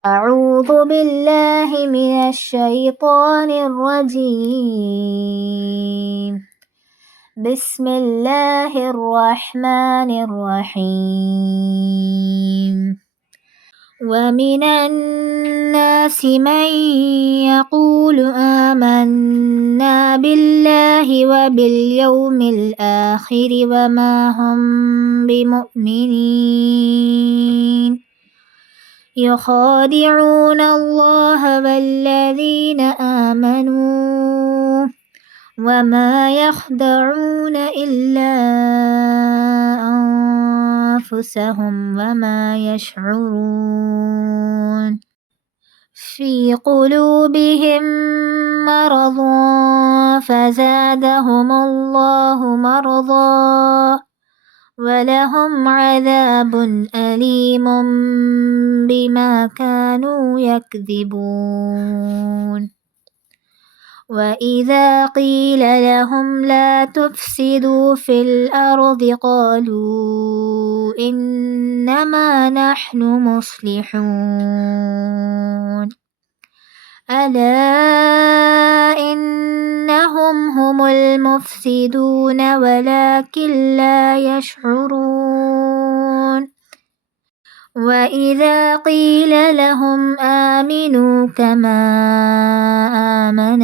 أعوذ بالله من الشيطان الرجيم. بسم الله الرحمن الرحيم. ومن الناس من يقول آمنا بالله وباليوم الآخر وما هم بمؤمنين يخادعون الله والذين آمنوا وما يخدعون إلا أنفسهم وما يشعرون في قلوبهم مرض فزادهم الله مرضا ولهم عذاب أليم بما كانوا يكذبون وإذا قيل لهم لا تفسدوا في الأرض قالوا إنما نحن مصلحون ألا إنهم هم المفسدون ولكن لا يشعرون وإذا قيل لهم آمنوا كما آمن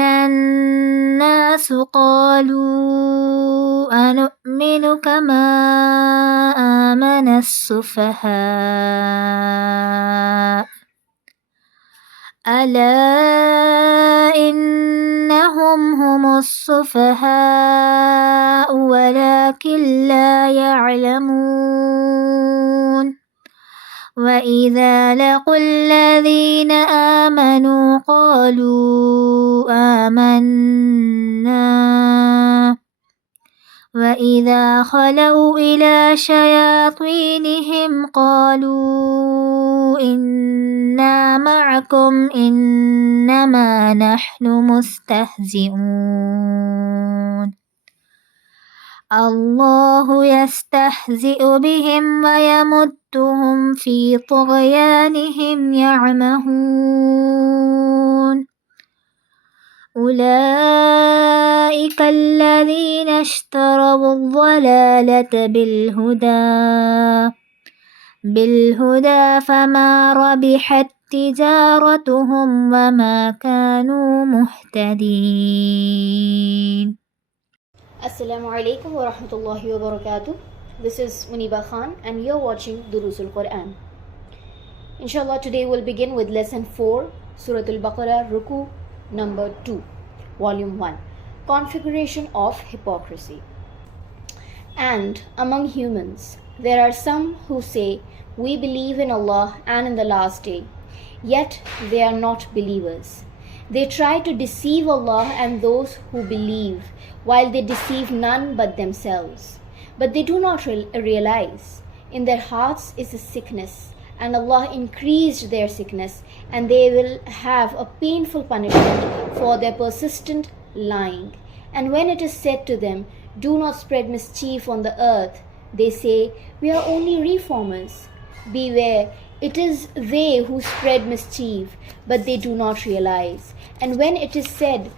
الناس قالوا أنؤمن كما آمن السفهاء ألا إنهم هم السفهاء ولكن لا يعلمون وإذا لقوا الذين آمنوا قالوا آمنا وإذا خلوا إلى شياطينهم قالوا إنا معكم إنما نحن مستهزئون الله يستهزئ بهم ويمدهم في طغيانهم يعمهون أولئك الذين اشتروا الضلالة بالهدى فما ربحت تجارتهم وما كانوا مهتدين. Assalamu alaikum wa rahmatullahi wa barakatuh. This is Munibah Khan and you're watching Duroos-Ul-Qur'an. Inshallah, today we'll begin with lesson 4, Surah Al-Baqarah, Ruku number 2, volume 1, Configuration of Hypocrisy. And among humans, there are some who say, we believe in Allah and in the last day, yet they are not believers. They try to deceive Allah and those who believe, while they deceive none but themselves. But they do not realize. In their hearts is a sickness, and Allah increased their sickness, and they will have a painful punishment for their persistent lying. And when it is said to them, do not spread mischief on the earth, they say, we are only reformers. Beware, it is they who spread mischief, but they do not realize. And when it is said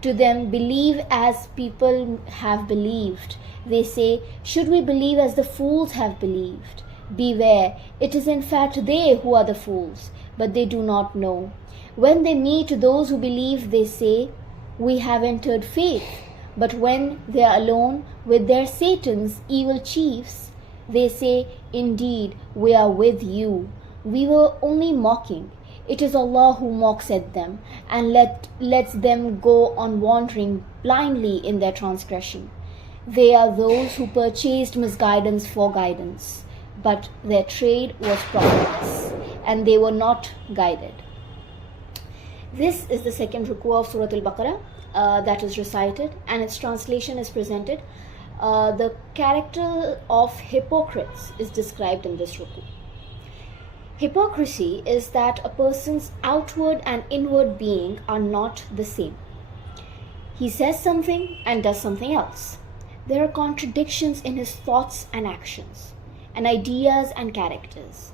to them, believe as people have believed, they say, should we believe as the fools have believed? Beware, it is in fact they who are the fools, but they do not know. When they meet those who believe, they say, we have entered faith. But when they are alone with their Satan's evil chiefs, they say, indeed, we are with you. We were only mocking. It is Allah who mocks at them and lets them go on wandering blindly in their transgression. They are those who purchased misguidance for guidance, but their trade was profitless, and they were not guided. This is the second ruku of Surah Al-Baqarah that is recited, and its translation is presented. The character of hypocrites is described in this ruku. Hypocrisy is that a person's outward and inward being are not the same. He says something and does something else. There are contradictions in his thoughts and actions, and ideas and characters.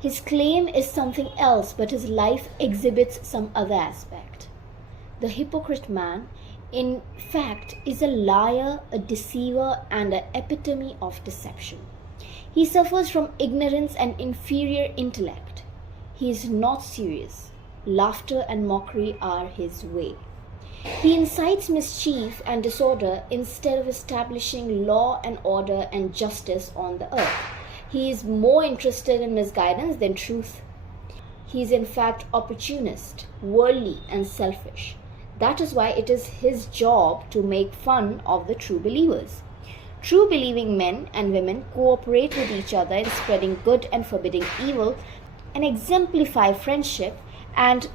His claim is something else, but his life exhibits some other aspect. The hypocrite man, in fact, is a liar, a deceiver, and an epitome of deception. He suffers from ignorance and inferior intellect. He is not serious. Laughter and mockery are his way. He incites mischief and disorder instead of establishing law and order and justice on the earth. He is more interested in misguidance than truth. He is in fact opportunist, worldly, and selfish. That is why it is his job to make fun of the true believers. True believing men and women cooperate with each other in spreading good and forbidding evil and exemplify friendship and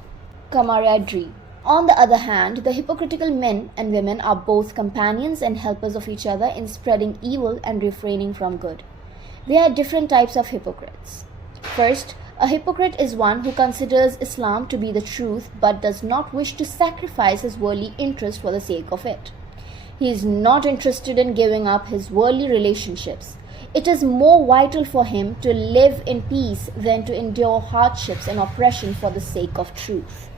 camaraderie. On the other hand, the hypocritical men and women are both companions and helpers of each other in spreading evil and refraining from good. There are different types of hypocrites. First, a hypocrite is one who considers Islam to be the truth but does not wish to sacrifice his worldly interest for the sake of it. He is not interested in giving up his worldly relationships. It is more vital for him to live in peace than to endure hardships and oppression for the sake of truth.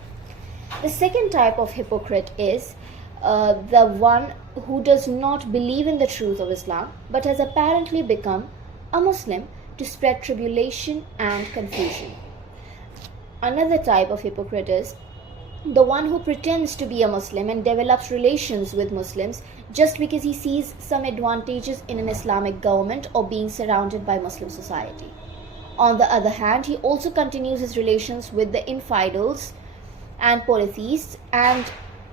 The second type of hypocrite is the one who does not believe in the truth of Islam but has apparently become a Muslim to spread tribulation and confusion. Another type of hypocrite is the one who pretends to be a Muslim and develops relations with Muslims just because he sees some advantages in an Islamic government or being surrounded by Muslim society. On the other hand, he also continues his relations with the infidels and polytheists and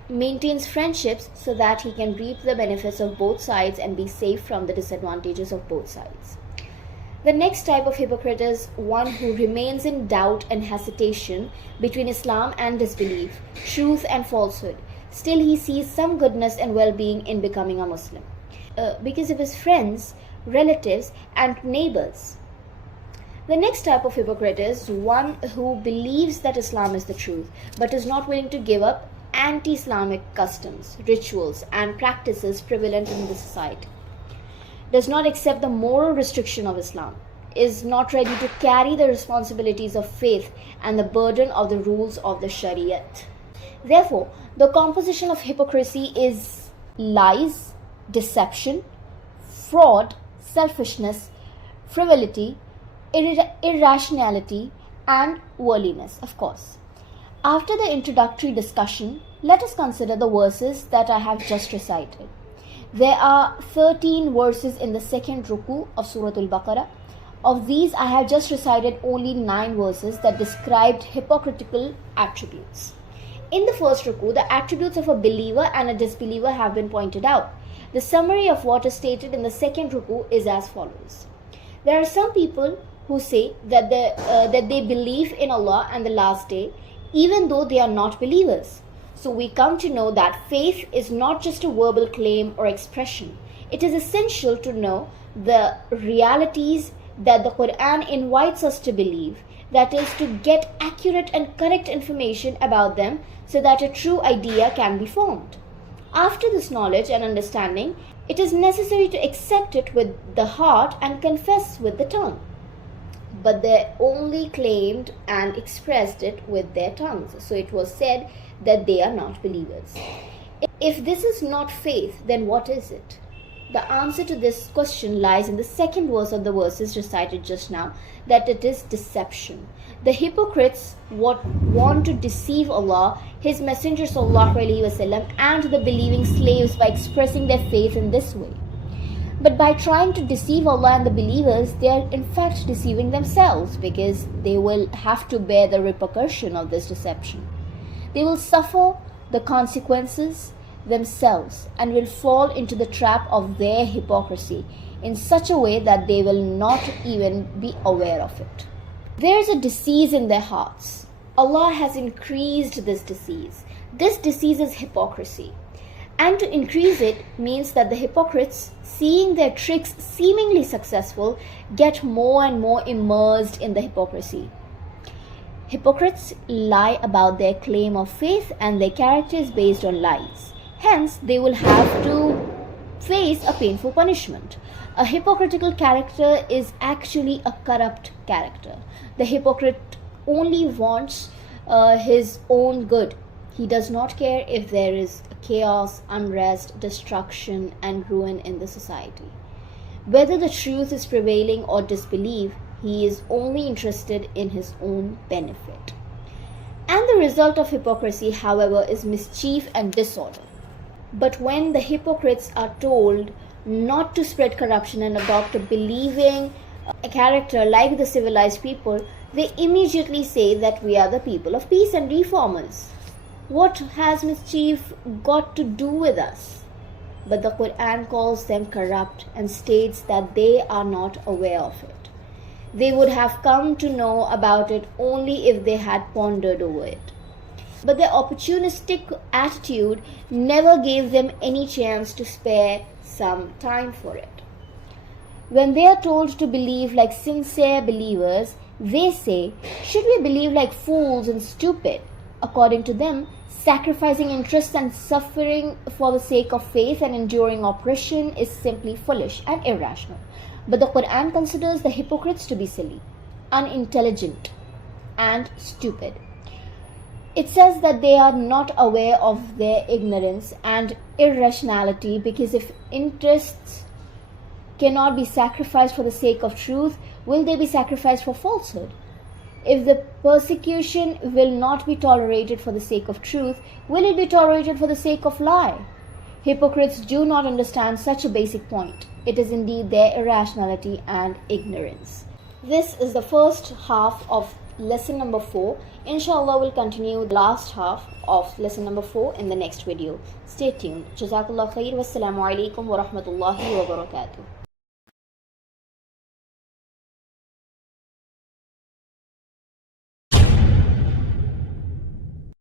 maintains friendships so that he can reap the benefits of both sides and be safe from the disadvantages of both sides. The next type of hypocrite is one who remains in doubt and hesitation between Islam and disbelief, truth and falsehood. Still, he sees some goodness and well-being in becoming a Muslim because of his friends, relatives, and neighbors. The next type of hypocrite is one who believes that Islam is the truth but is not willing to give up anti-Islamic customs, rituals, and practices prevalent in the society. Does not accept the moral restriction of Islam, is not ready to carry the responsibilities of faith and the burden of the rules of the Shariat. Therefore, the composition of hypocrisy is lies, deception, fraud, selfishness, frivolity, irrationality, and worldliness, of course. After the introductory discussion, let us consider the verses that I have just recited. There are 13 verses in the second ruku of Surah Al-Baqarah. Of these, I have just recited only 9 verses that described hypocritical attributes. In the first ruku, the attributes of a believer and a disbeliever have been pointed out. The summary of what is stated in the second ruku is as follows. There are some people who say that they believe in Allah and the last day, even though they are not believers. So we come to know that faith is not just a verbal claim or expression. It is essential to know the realities that the Quran invites us to believe, that is, to get accurate and correct information about them so that a true idea can be formed. After this knowledge and understanding, it is necessary to accept it with the heart and confess with the tongue. But they only claimed and expressed it with their tongues. So it was said that they are not believers. If this is not faith, then what is it? The answer to this question lies in the second verse of the verses recited just now, that it is deception. The hypocrites want to deceive Allah, His Messenger ﷺ, and the believing slaves by expressing their faith in this way. But by trying to deceive Allah and the believers, they are in fact deceiving themselves, because they will have to bear the repercussion of this deception. They will suffer the consequences themselves and will fall into the trap of their hypocrisy in such a way that they will not even be aware of it. There is a disease in their hearts. Allah has increased this disease. This disease is hypocrisy. And to increase it means that the hypocrites, seeing their tricks seemingly successful, get more and more immersed in the hypocrisy. Hypocrites lie about their claim of faith, and their character is based on lies. Hence, they will have to face a painful punishment. A hypocritical character is actually a corrupt character. The hypocrite only wants his own good. He does not care if there is chaos, unrest, destruction, and ruin in the society. Whether the truth is prevailing or disbelief, he is only interested in his own benefit. And the result of hypocrisy, however, is mischief and disorder. But when the hypocrites are told not to spread corruption and adopt a believing character like the civilized people, they immediately say that we are the people of peace and reformers. What has mischief got to do with us? But the Quran calls them corrupt and states that they are not aware of it. They would have come to know about it only if they had pondered over it. But their opportunistic attitude never gave them any chance to spare some time for it. When they are told to believe like sincere believers, they say, should we believe like fools and stupid? According to them, sacrificing interests and suffering for the sake of faith and enduring oppression is simply foolish and irrational. But the Quran considers the hypocrites to be silly, unintelligent, and stupid. It says that they are not aware of their ignorance and irrationality, because if interests cannot be sacrificed for the sake of truth, will they be sacrificed for falsehood? If the persecution will not be tolerated for the sake of truth, will it be tolerated for the sake of lie? Hypocrites do not understand such a basic point. It is indeed their irrationality and ignorance. This is the first half of lesson number 4. Inshallah, we'll continue the last half of lesson number 4 in the next video. Stay tuned. Jazakallah khair. Wassalamu alaikum wa rahmatullahi wa barakatuh.